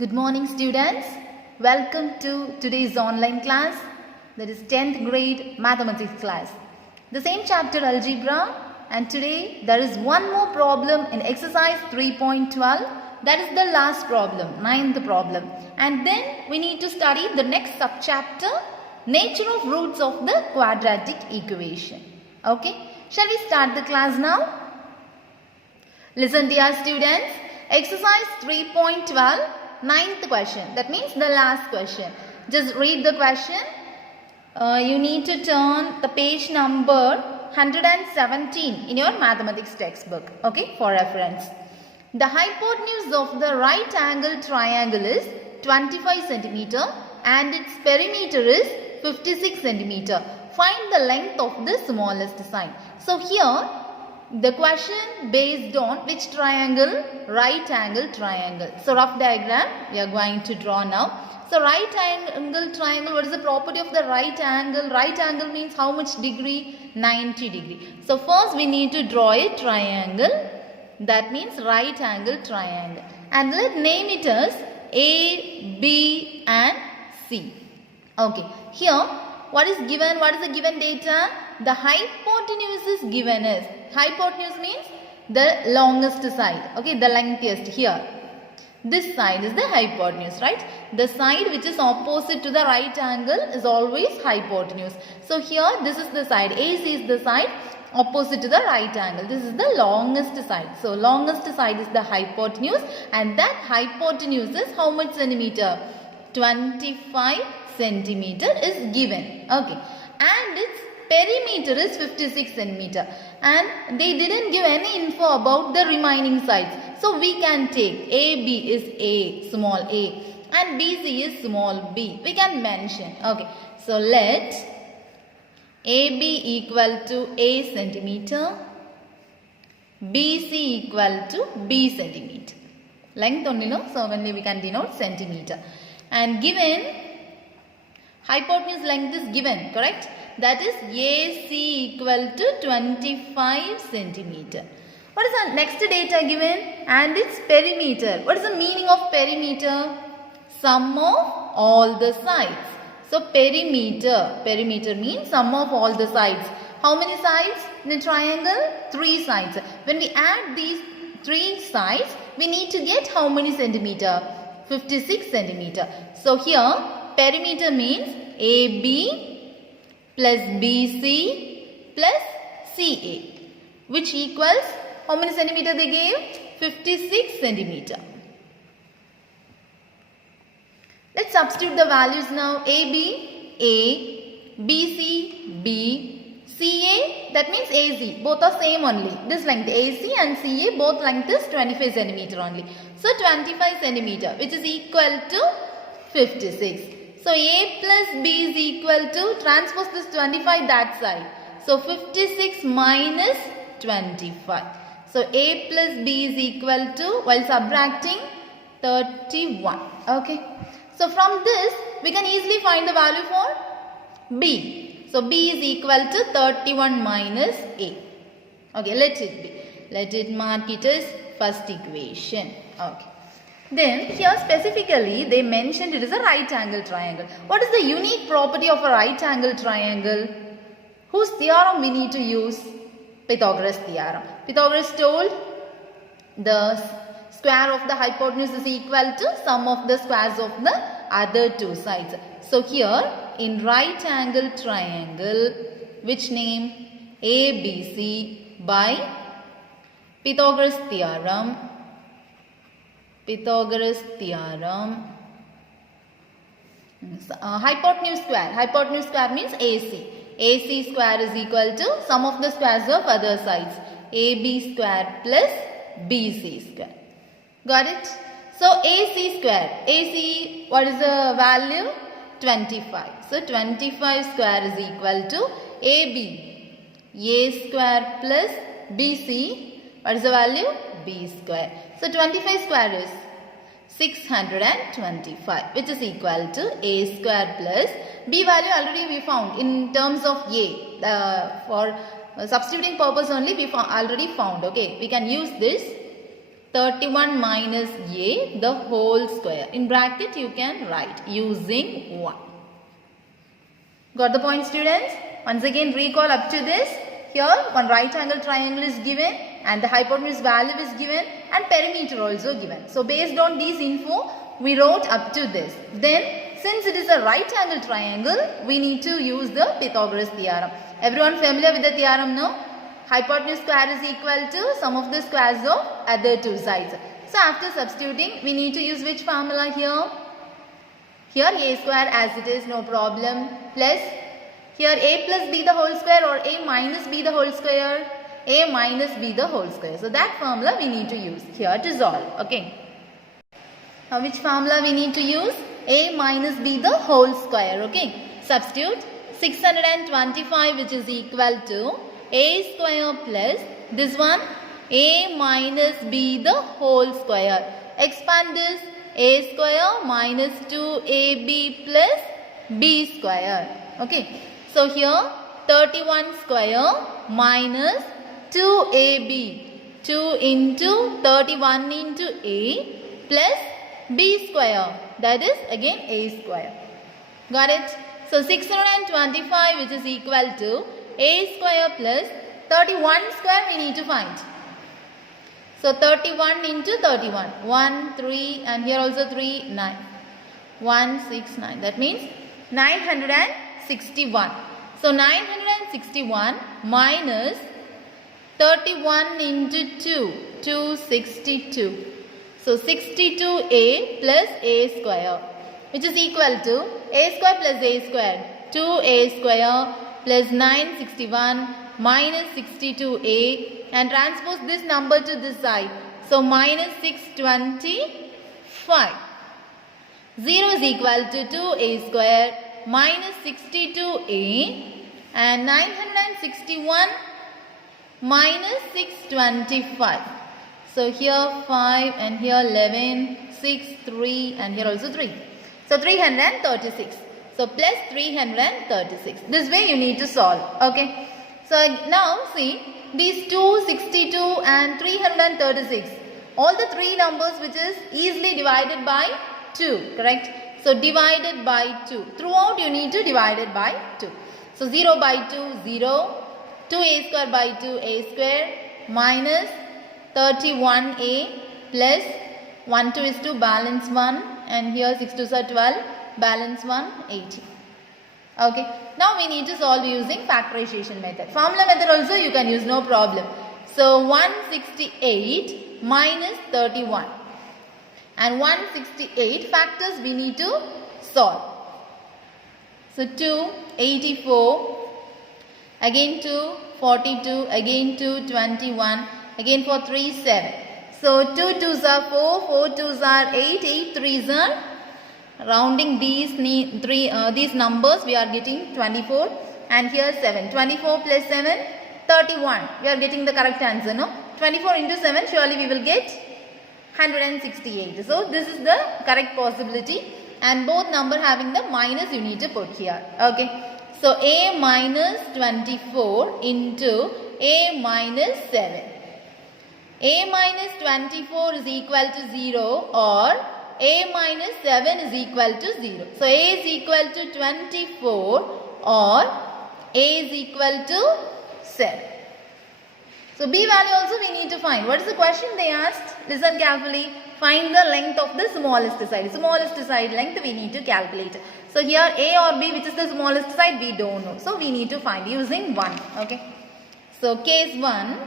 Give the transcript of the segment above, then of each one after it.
Good morning students. Welcome to today's online class, that is 10th grade mathematics class. The same chapter Algebra, and today there is one more problem in exercise 3.12. That is the last problem, 9th problem. And then we need to study the next subchapter, nature of roots of the quadratic equation. Okay, shall we start the class now? Listen dear students, exercise 3.12, 9th question, that means the last question. Just read the question. You need to turn the page number 117 in your mathematics textbook, okay, for reference. The hypotenuse of the right angle triangle is 25 centimeter and its perimeter is 56 centimeter. Find the length of the smallest side. So here the question based on which triangle? Right angle triangle. So rough diagram we are going to draw now. So right angle triangle, what is the property of the right angle? Right angle means how much degree? 90 degree. So first we need to draw a triangle. That means right angle triangle. And let name it as A, B and C. Okay. Here what is given? What is the given data? The hypotenuse is given as, hypotenuse means the longest side, okay, the lengthiest here. This side is the hypotenuse, right? The side which is opposite to the right angle is always hypotenuse. So here this is the side, AC is the side opposite to the right angle. This is the longest side. So longest side is the hypotenuse, and that hypotenuse is how much centimeter? 25 centimeter is given, okay, and its perimeter is 56 centimeter, and they didn't give any info about the remaining sides. So we can take AB is A, small a, and BC is small b. We can mention, okay. So let AB equal to A centimeter, BC equal to B centimeter. Length only, no? So only we can denote centimeter. And given hypotenuse length is given, correct? That is AC equal to 25 centimeter. What is the next data given? And its perimeter. What is the meaning of perimeter? Sum of all the sides. So perimeter. Perimeter means sum of all the sides. How many sides in a triangle? 3 sides. When we add these 3 sides, we need to get how many centimeter? 56 centimeter. So here perimeter means AB plus BC plus CA, which equals how many centimeter they gave? 56 centimeter. Let's substitute the values now. AB, A, BC, B, CA, that means AC. Both are same only. This length AC and CA, both length is 25 centimeter only. So 25 centimeter, which is equal to 56. So A plus B is equal to, transpose this 25 that side. So 56 minus 25. So A plus B is equal to, while subtracting, 31. Okay. So from this, we can easily find the value for B. So B is equal to 31 minus A. Okay, let it be. Let it mark it as first equation. Okay. Then here specifically they mentioned it is a right angle triangle. What is the unique property of a right angle triangle? Whose theorem we need to use? Pythagoras theorem. Pythagoras told the square of the hypotenuse is equal to sum of the squares of the other 2 sides. So here in right angle triangle, which name? ABC by Pythagoras theorem. Pythagoras theorem. Hypotenuse square. Hypotenuse square means AC. AC square is equal to sum of the squares of other sides. AB square plus BC square. Got it? So AC square. AC, what is the value? 25. So 25 square is equal to AB. A square plus BC. What is the value? B square. So 25 square is 625, which is equal to A square plus B value already we found in terms of A. For substituting purpose only we already found. Okay, we can use this 31 minus a the whole square. In bracket you can write using 1. Got the point, students? Once again recall up to this. Here one right angle triangle is given and the hypotenuse value is given and perimeter also given. So based on these info we wrote up to this. Then since it is a right angle triangle we need to use the Pythagoras theorem. Everyone familiar with the theorem now? Hypotenuse square is equal to sum of the squares of other two sides. So after substituting we need to use which formula here? Here a square as it is, no problem, plus here a plus b the whole square or a minus b the whole square, a minus b the whole square. So that formula we need to use here to solve. Okay. Now which formula we need to use? A minus b the whole square. Okay. Substitute 625 which is equal to a square plus this one a minus b the whole square. Expand this, a square minus 2ab plus b square. Okay. So here 31 square minus 2ab, 2 into 31 into a plus b square, that is again a square. Got it? So 625 which is equal to a square plus 31 square we need to find. So 31 into 31, 1, 3 and here also 3, 9. 1, 6, 9. That means 961. So 961 minus 31 into 2, 262. So 62a plus a square which is equal to a square plus a square, 2a square plus 961 minus 62a and transpose this number to this side. So minus 625. 0 is equal to 2a square minus 62a and 961 minus 625. So here 5 and here 11, 6, 3 and here also 3. So 336. So plus 336. This way you need to solve. Okay. So now see these 262 and 336. All the three numbers which is easily divided by 2. Correct. So divided by 2. Throughout you need to divide it by 2. So 0 by 2, 0. 2a square by 2, a square minus 31a plus 1, 2 is 2, balance 1 and here 6 2s are 12, balance 1, 18. Okay. Now we need to solve using factorization method. Formula method also you can use, no problem. So 168 minus 31. And 168 factors we need to solve. So 2, 84. Again 2, 42. Again 2, 21. Again for 3, 7. So 2 2s are 4, 4 2s are 8, 8 3s are, rounding these these numbers we are getting 24 and here 7. 24 plus 7, 31. We are getting the correct answer, no? 24 into 7, surely we will get 168. So this is the correct possibility and both number having the minus you need to put here. Okay. So a minus 24 into a minus 7. A minus 24 is equal to 0 or a minus 7 is equal to 0. So a is equal to 24 or a is equal to 7. So b value also we need to find. What is the question they asked? Listen carefully. Find the length of the smallest side. Smallest side length we need to calculate. So here a or b, which is the smallest side, we don't know. So we need to find using 1. Okay. So case 1.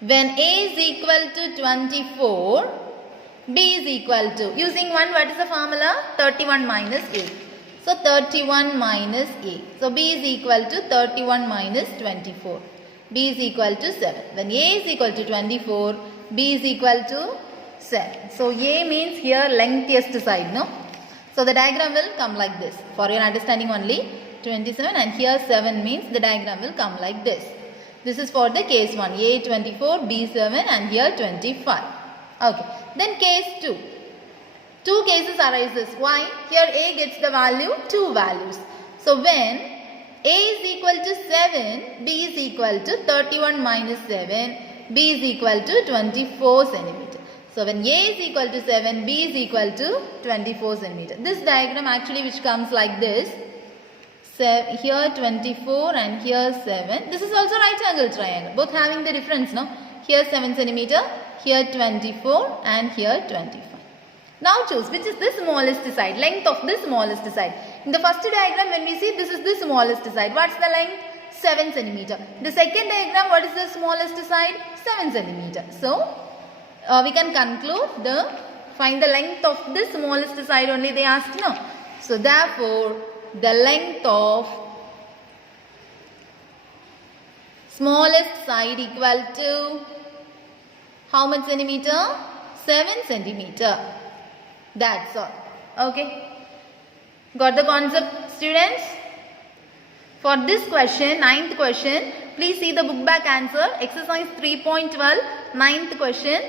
When a is equal to 24, b is equal to, using 1, what is the formula? 31 minus a. So 31 minus a. So b is equal to 31 minus 24. B is equal to 7. When a is equal to 24, b is equal to 7. So a means here lengthiest side, no? So the diagram will come like this. For your understanding only, 27 and here 7 means the diagram will come like this. This is for the case 1. A 24, B 7 and here 25. Okay. Then case 2. Two cases arises. Why? Here A gets the value, 2 values. So when A is equal to 7, B is equal to 31 minus 7, B is equal to 24 centimeter. So when A is equal to 7, B is equal to 24 centimeter. This diagram actually which comes like this. So here 24 and here 7. This is also right angle triangle. Both having the difference, no? Here 7 centimeter, here 24 and here 25. Now choose which is the smallest side, length of the smallest side. In the first diagram when we see this is the smallest side. What's the length? 7 centimeter. The second diagram, what is the smallest side? 7 centimeter. So we can conclude find the length of the smallest side only they asked, no? So therefore the length of smallest side equal to how much centimeter? 7 centimeter. That's all. Okay. Got the concept, students? For this question, 9th question, please see the book back answer. Exercise 3.12, 9th question.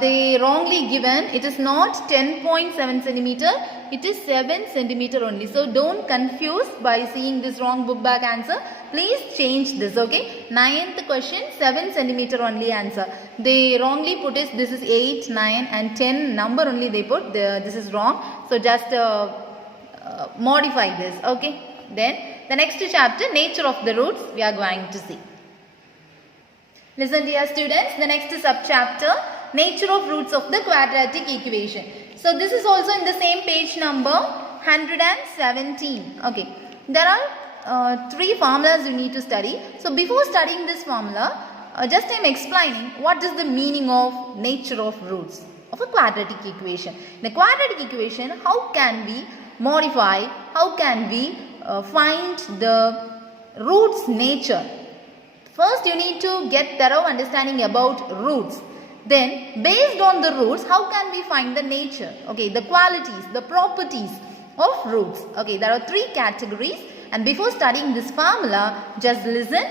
They wrongly given. It is not 10.7 centimeter. It is 7 centimeter only. So don't confuse by seeing this wrong book back answer. Please change this. Okay. 9th question 7 centimeter only answer. They wrongly put is this is 8, 9 and 10 number only they put. This is wrong. So just modify this. Okay. Then the next chapter, nature of the roots, we are going to see. Listen dear students, the next subchapter, nature of roots of the quadratic equation. So this is also in the same page number 117. Okay. There are 3 formulas you need to study. So before studying this formula, just I am explaining what is the meaning of nature of roots of a quadratic equation. In a quadratic equation, how can we modify, how can we find the roots nature? First you need to get thorough understanding about roots. Then based on the roots, how can we find the nature? Okay, the qualities, the properties of roots. Okay, there are 3 categories, and before studying this formula, just listen.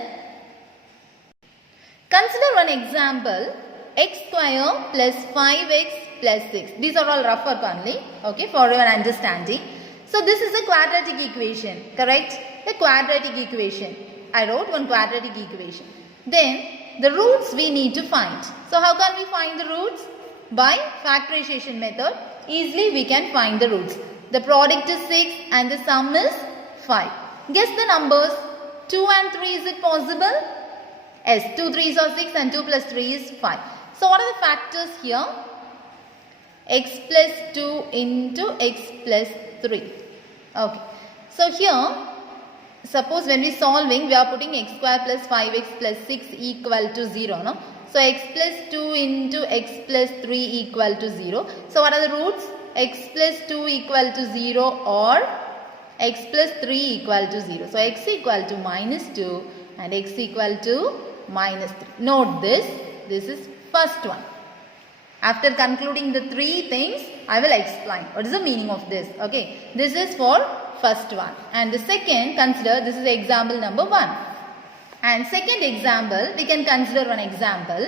Consider one example, x square plus 5x plus 6. These are all rough work only, okay, for your understanding. So this is a quadratic equation, correct? The quadratic equation. I wrote one quadratic equation. Then the roots we need to find. So how can we find the roots? By factorization method. Easily we can find the roots. The product is 6 and the sum is 5. Guess the numbers. 2 and 3, is it possible? Yes, 2 3s are 6 and 2 plus 3 is 5. So what are the factors here? X plus 2 into x plus 3. Okay. So here, suppose when we solving, we are putting x square plus 5x plus 6 equal to 0. No? So x plus 2 into x plus 3 equal to 0. So what are the roots? X plus 2 equal to 0 or x plus 3 equal to 0. So x equal to minus 2 and x equal to minus 3. Note this. This is first one. After concluding the 3 things, I will explain what is the meaning of this. Okay, this is for first one. And the second, consider this is example number 1. And second example, we can consider one example.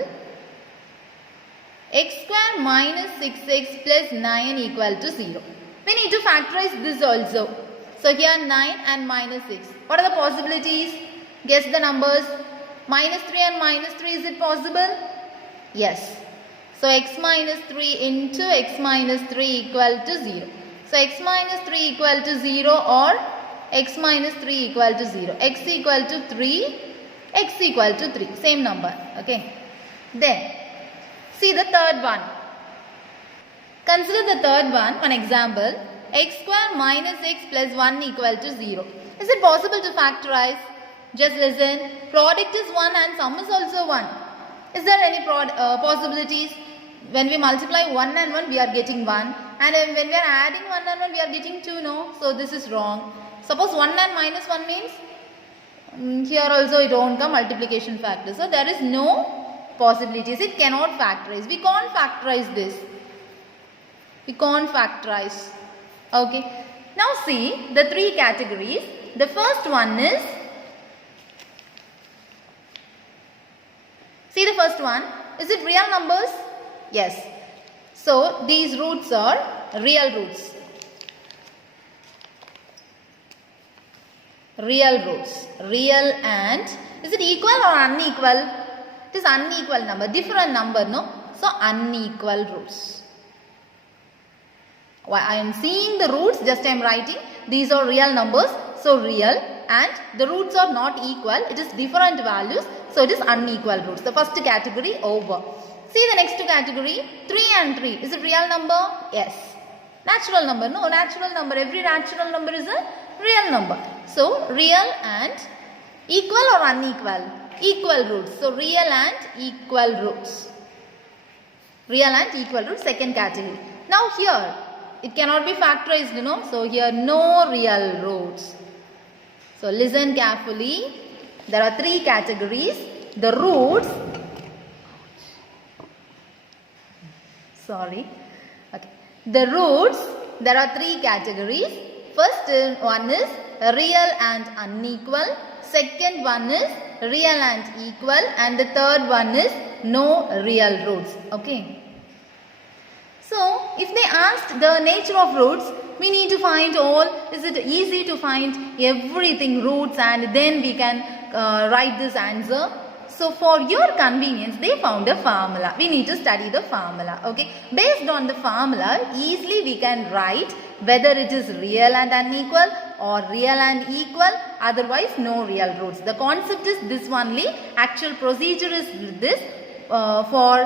X square minus 6x plus 9 equal to 0. We need to factorize this also. So here 9 and minus 6. What are the possibilities? Guess the numbers. Minus 3 and minus 3, is it possible? Yes. So x minus 3 into x minus 3 equal to 0. So x minus 3 equal to 0 or x minus 3 equal to 0. X equal to 3, x equal to 3. Same number. Okay. Then, see the third one. Consider the third one example. X square minus x plus 1 equal to 0. Is it possible to factorize? Just listen. Product is 1 and sum is also 1. Is there any possibilities? When we multiply 1 and 1, we are getting 1. And when we are adding 1 and 1, we are getting 2, no? So this is wrong. Suppose 1 and minus 1 means, here also it won't come multiplication factor. So there is no possibilities. It cannot factorize. We can't factorize this. We can't factorize. Okay. Now see the 3 categories. The first one is, see the first one. Is it real numbers? Yes. So these roots are real roots. Real roots. Real and, is it equal or unequal? It is unequal number, different number, no? So unequal roots. I am seeing the roots, just I am writing. These are real numbers, so real, and the roots are not equal. It is different values, so it is unequal roots. The first category over. See the next category, 3 and 3. Is it real number? Yes. Natural number? No, natural number. Every natural number is a real number. So real and equal or unequal? Equal roots. So real and equal roots. Real and equal roots, second category. Now here, it cannot be factorized, you know. So here no real roots. So listen carefully. There are 3 categories. The roots. Sorry. Okay. The roots, there are 3 categories. First one is real and unequal. Second one is real and equal. And the third one is no real roots. Okay. So, if they asked the nature of roots, we need to find all. Is it easy to find everything roots and then we can write this answer? So, for your convenience, they found a formula. We need to study the formula. Okay. Based on the formula, easily we can write whether it is real and unequal or real and equal. Otherwise, no real roots. The concept is this only. Actual procedure is this. For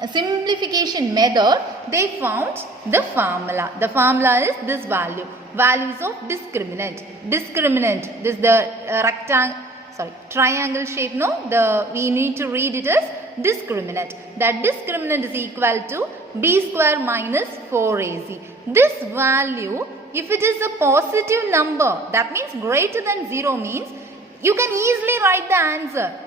a simplification method, they found the formula. The formula is this value. Values of discriminant. Discriminant. This is the triangle shape. No, we need to read it as discriminant. That discriminant is equal to b square minus 4ac. This value, if it is a positive number, that means greater than 0 means, you can easily write the answer.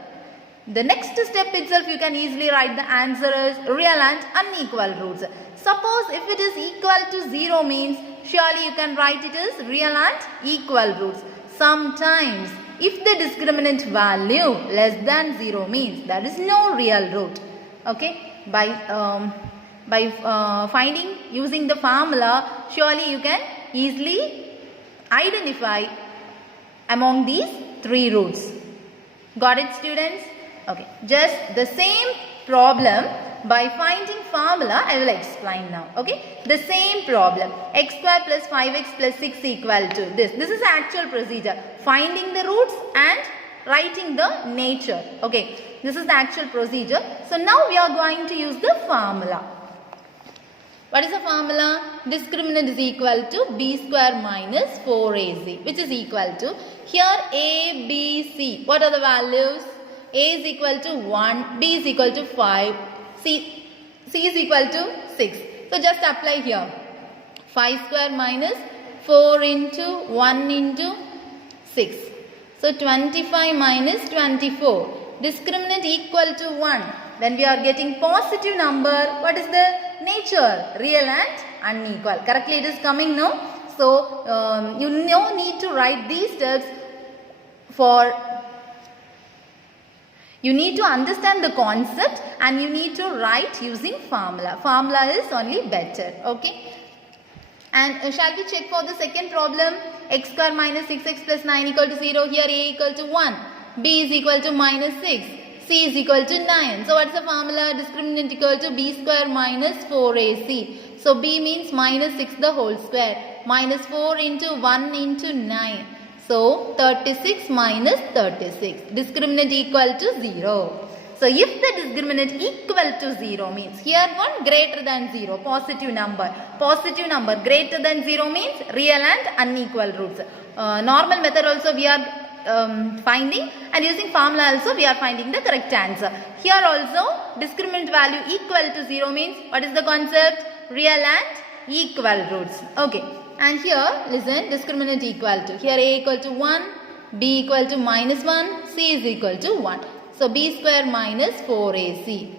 The next step itself, you can easily write the answer as real and unequal roots. Suppose if it is equal to 0 means, surely you can write it as real and equal roots. Sometimes, if the discriminant value less than 0 means, there is no real root. Okay, by finding using the formula, surely you can easily identify among these 3 roots. Got it, students? Okay, just the same problem by finding formula I will explain now. Okay, the same problem, x square plus 5x plus 6 equal to this. This is actual procedure, finding the roots and writing the nature. Okay, this is the actual procedure. So now we are going to use the formula. What is the formula? Discriminant is equal to b square minus 4ac, which is equal to, here a, b, c. What are the values? A is equal to 1, B is equal to 5, C is equal to 6. So just apply here. 5 square minus 4 into 1 into 6. So 25 minus 24. Discriminant equal to 1. Then we are getting positive number. What is the nature? Real and unequal. Correctly it is coming now. So you no need to write these steps for. You need to understand the concept and you need to write using formula. Formula is only better. Okay. And shall we check for the second problem? X square minus 6x plus 9 equal to 0. Here a equal to 1. B is equal to minus 6. C is equal to 9. So what is the formula? Discriminant equal to b square minus 4ac. So b means minus 6 the whole square. Minus 4 into 1 into 9. So, 36 minus 36. Discriminant equal to 0. So, if the discriminant equal to 0 means, here one greater than 0, positive number. Positive number greater than 0 means real and unequal roots. Normal method also we are finding, and using formula also we are finding the correct answer. Here also discriminant value equal to 0 means, what is the concept? Real and equal roots. Okay. And here, listen, discriminant equal to, here a equal to 1, b equal to minus 1, c is equal to 1. So, b square minus 4ac.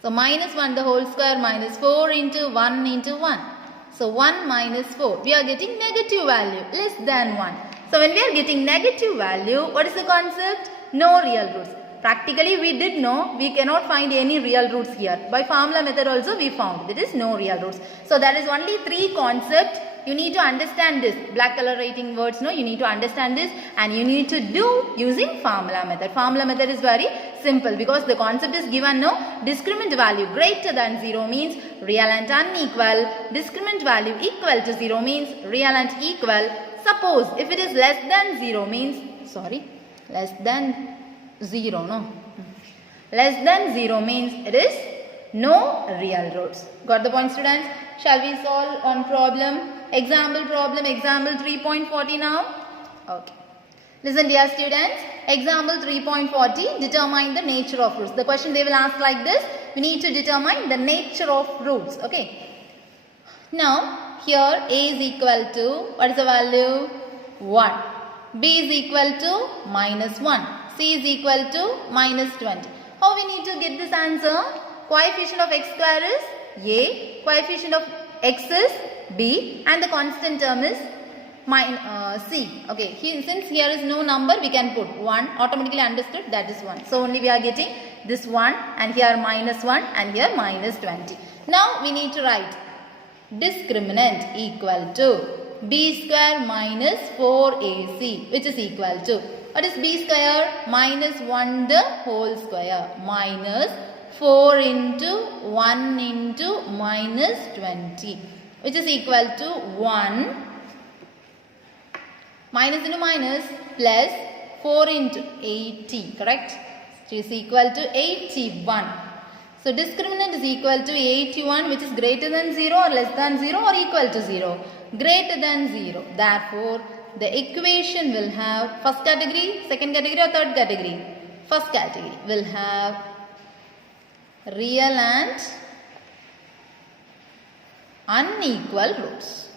So, minus 1 the whole square minus 4 into 1 into 1. So, 1 minus 4. We are getting negative value, less than 1. So, when we are getting negative value, what is the concept? No real roots. Practically, we did know we cannot find any real roots here. By formula method also we found. There is no real roots. So, there is only 3 concepts you need to understand this. Black color writing words, no, you need to understand this and you need to do using formula method. Formula method is very simple because the concept is given, no, discriminant value greater than 0 means real and unequal. Discriminant value equal to 0 means real and equal. Suppose if it is less than 0 means, less than 0, no. Less than 0 means it is no real roots. Got the point, students? Shall we solve on problem? Example 3.40 now. Okay. Listen dear students. Example 3.40. Determine the nature of roots. The question they will ask like this. We need to determine the nature of roots. Okay. Now here A is equal to, what is the value? 1. B is equal to minus 1. C is equal to minus 20. How we need to get this answer? Coefficient of x square is A, coefficient of x is B and the constant term is C. Okay, since here is no number, we can put 1, automatically understood, that is 1. So only we are getting this 1 and here minus 1 and here minus 20. Now we need to write discriminant equal to B square minus 4AC, which is equal to, what is B square? Minus 1 the whole square minus 4 into 1 into minus 20, which is equal to 1 minus into minus plus 4 into 80, correct? Which is equal to 81. So discriminant is equal to 81, which is greater than 0 or less than 0 or equal to 0? Greater than 0. Therefore, the equation will have first category, second category or third category? First category will have real and unequal roots.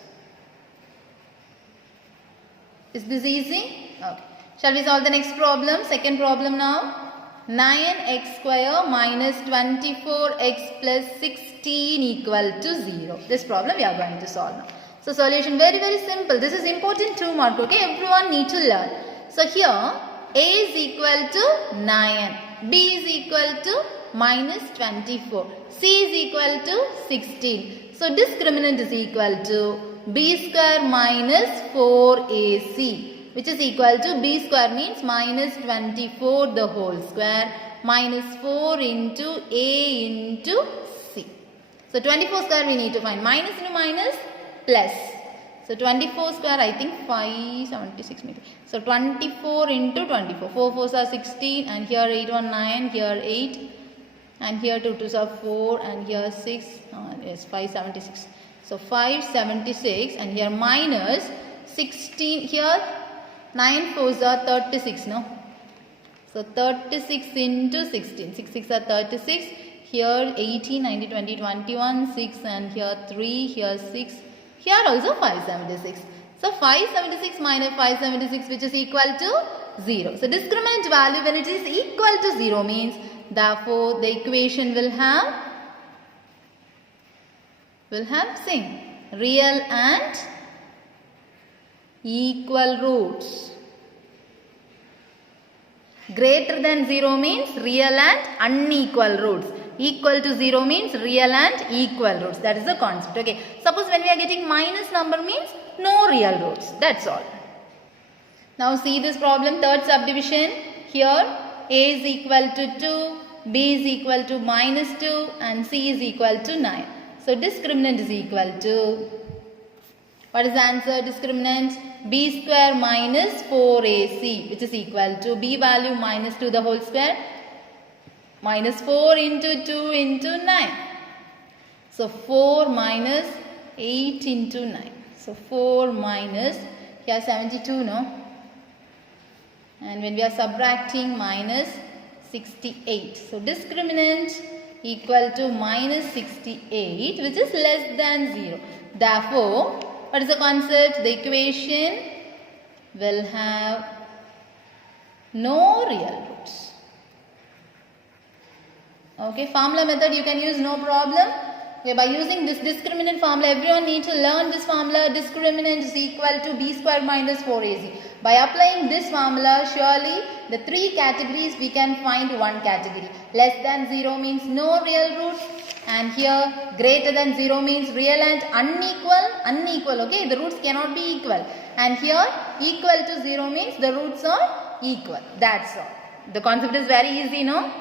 Is this easy? Okay. Shall we solve the next problem? Second problem now. 9x square minus 24x plus 16 equal to 0. This problem we are going to solve now. So solution very simple. This is important 2 mark. Okay, everyone need to learn. So here A is equal to 9, B is equal to minus 24, C is equal to 16. So discriminant is equal to B square minus 4AC, which is equal to B square means minus 24 the whole square minus 4 into A into C. So 24 square we need to find, minus into minus plus. So 24 square I think 576 maybe. So 24 into 24. 4 4s are 16 and here 8 1 9, here 8 and here 2 2s are 4 and here 6. Yes, 576. So 576 and here minus 16, here 9 4s are 36, no? So 36 into 16. 6 6 are 36. Here 18, 19, 20, 21, 6 and here 3, here 6. Here also 576. So 576 minus 576 which is equal to 0. So discriminant value when it is equal to 0 means therefore the equation will have same real and equal roots. Greater than 0 means real and unequal roots. Equal to 0 means real and equal roots. That is the concept. Okay. Suppose when we are getting minus number means no real roots. That's all. Now see this problem, third subdivision. Here A is equal to 2, B is equal to minus 2 and C is equal to 9. So discriminant is equal to, what is the answer? Discriminant B square minus 4AC, which is equal to B value minus 2 the whole square minus 4 into 2 into 9. So 4 minus 8 into 9. So 4 minus, here 72, no? And when we are subtracting, minus 68. So discriminant equal to minus 68, which is less than 0. Therefore, what is the concept? The equation will have no real roots. Okay, formula method you can use, no problem. Okay, by using this discriminant formula, everyone needs to learn this formula. Discriminant is equal to B square minus 4AC. By applying this formula, surely the 3 categories we can find one category. Less than 0 means no real roots. and here greater than 0 means real and unequal, okay, the roots cannot be equal, and here equal to 0 means the roots are equal. That's all. The concept is very easy, no?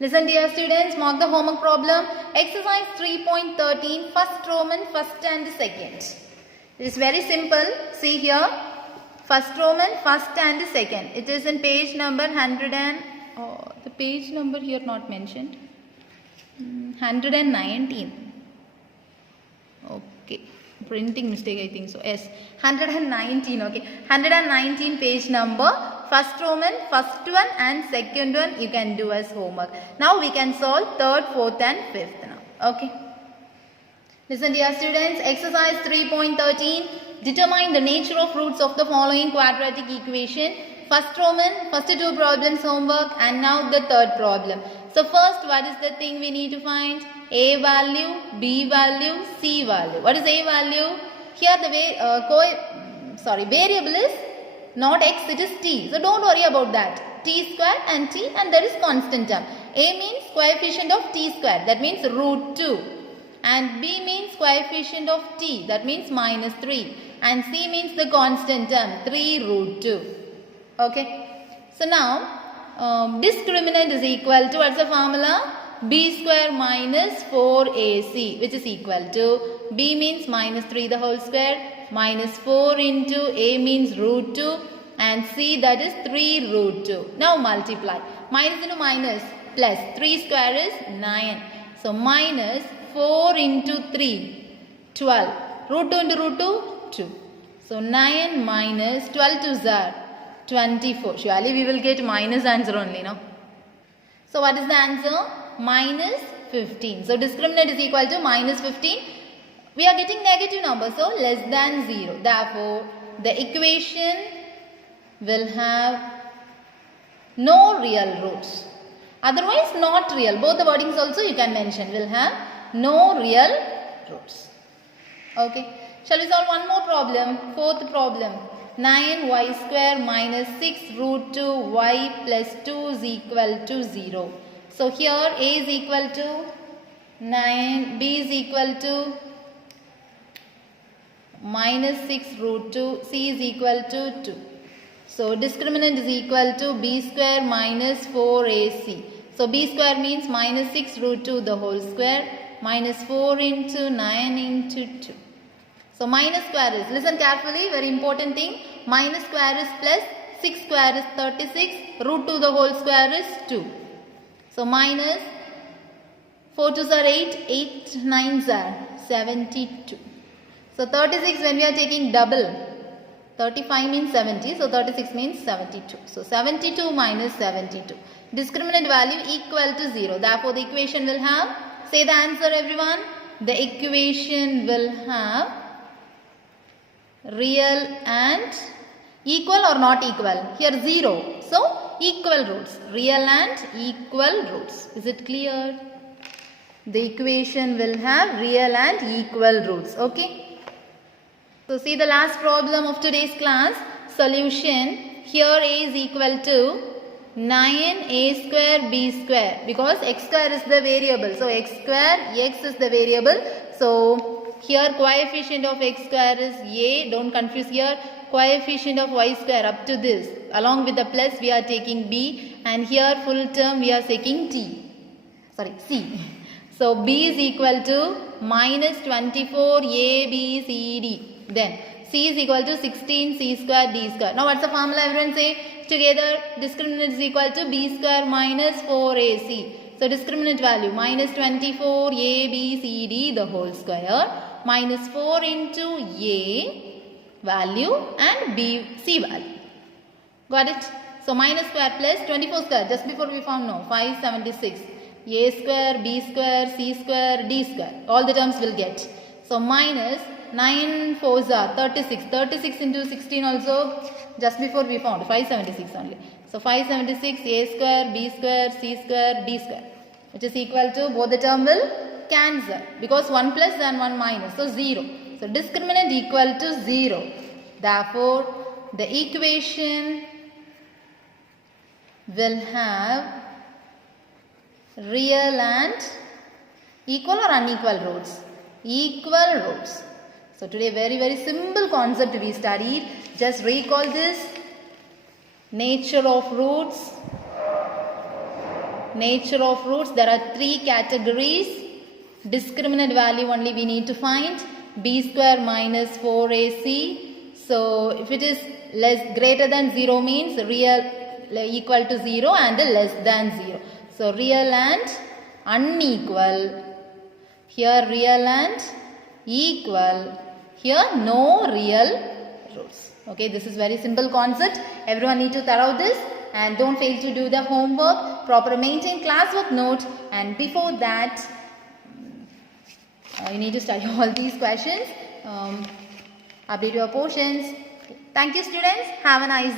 Listen dear students, mark the homework problem. Exercise 3.13, first Roman, first and second. It is very simple. See here, first Roman, first and second. It is in page number 100 and, the page number here not mentioned. 119. Okay, printing mistake I think so. Yes, 119. Okay, 119 page number. First Roman, first one and second one you can do as homework. Now we can solve third, fourth and fifth now. Okay. Listen dear students, exercise 3.13. Determine the nature of roots of the following quadratic equation. First Roman, first two problems homework, and now the third problem. So first, what is the thing we need to find? A value, B value, C value. What is A value? Here the variable is not x, it is t. So don't worry about that. T square and t, and there is constant term. A means coefficient of t square, that means root 2. And B means coefficient of t, that means minus 3. And C means the constant term, 3 root 2. Okay. So now, discriminant is equal to, what's the formula? B square minus 4AC, which is equal to, B means minus 3 the whole square, minus 4 into A means root 2, and C, that is 3 root 2. Now multiply. Minus into minus, plus 3 square is 9. So minus 4 into 3, 12. Root 2 into root 2, 2. So 9 minus 12 to 0, 24. Surely we will get minus answer only, no? So what is the answer? Minus 15. So discriminant is equal to minus 15. We are getting negative number, so less than 0. Therefore, the equation will have no real roots. Otherwise, not real. Both the wordings also you can mention will have no real roots. Okay. Shall we solve one more problem? Fourth problem. 9y square minus 6 root 2y plus 2 is equal to 0. So here A is equal to 9, B is equal to minus 6 root 2, C is equal to 2. So discriminant is equal to B square minus 4AC. So B square means minus 6 root 2 the whole square, minus 4 into 9 into 2. So minus square is, listen carefully, very important thing, minus square is plus, 6 square is 36, root 2 the whole square is 2. So minus 4 2s are 8, 8 9s are 72. So 36 when we are taking double, 35 means 70, so 36 means 72. So 72 minus 72. Discriminant value equal to 0. Therefore the equation will have, say the answer everyone, the equation will have real and equal or not equal? Here 0. So equal roots, real and equal roots. Is it clear? The equation will have real and equal roots. Okay. So see the last problem of today's class. Solution. Here A is equal to 9a square b square, because x square is the variable. So x square, x is the variable. So here coefficient of x square is a. Don't confuse here. Coefficient of y square up to this. Along with the plus we are taking b, and here full term we are taking c. So b is equal to minus 24 a b c d. Then c is equal to 16 c square d square. Now what's the formula everyone say? Together discriminant is equal to b square minus 4ac. So discriminant value minus 24 a b c d the whole square minus 4 into a value and b c value. Got it? So minus square plus 24 square, just before we found, no, 576. A square, b square, c square, d square. All the terms will get. So minus 9 4s are 36. 36 into 16 also, just before we found 576 only. So 576 a square, b square, c square, d square, which is equal to, both the term will cancel because 1 plus and 1 minus. So 0. So discriminant equal to 0. Therefore, the equation will have real and Equal or unequal roots? Equal roots. So today very simple concept we studied. Just recall this. Nature of roots. Nature of roots. There are 3 categories. Discriminant value only we need to find. B square minus 4AC. So if it is greater than 0 means real equal to 0 and less than 0. So real and unequal. Here real and equal. Here no real roots. Okay, this is very simple concept. Everyone need to thorough this and don't fail to do the homework. Proper maintain classwork note, and before that you need to study all these questions. Update your portions. Thank you students. Have a nice day.